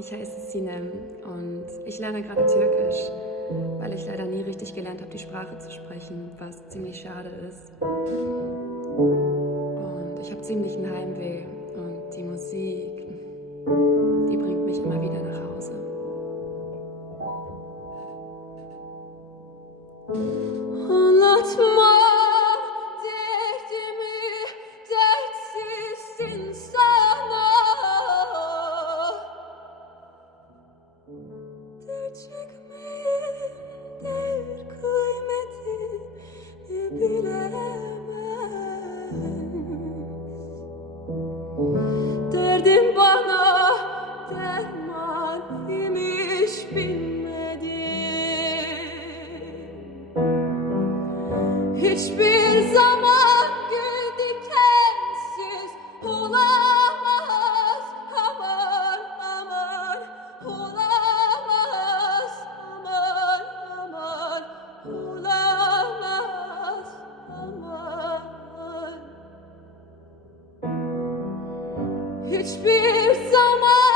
ich heiße Sinem und ich lerne gerade Türkisch, weil ich leider nie richtig gelernt habe, die Sprache zu sprechen, was ziemlich schade ist. Und ich habe ziemlich ein Heimweh und die Musik, die bringt mich immer wieder nach Hause. Anlatma derdimi dertsiz insana, dert çekmeyin der kıymetini bilemez. Derdim bana derman imiş bilmedim. Hiçbir zaman gül dikensiz olamaz. Aman aman olamaz. Aman aman olamaz. Aman. Hiçbir zaman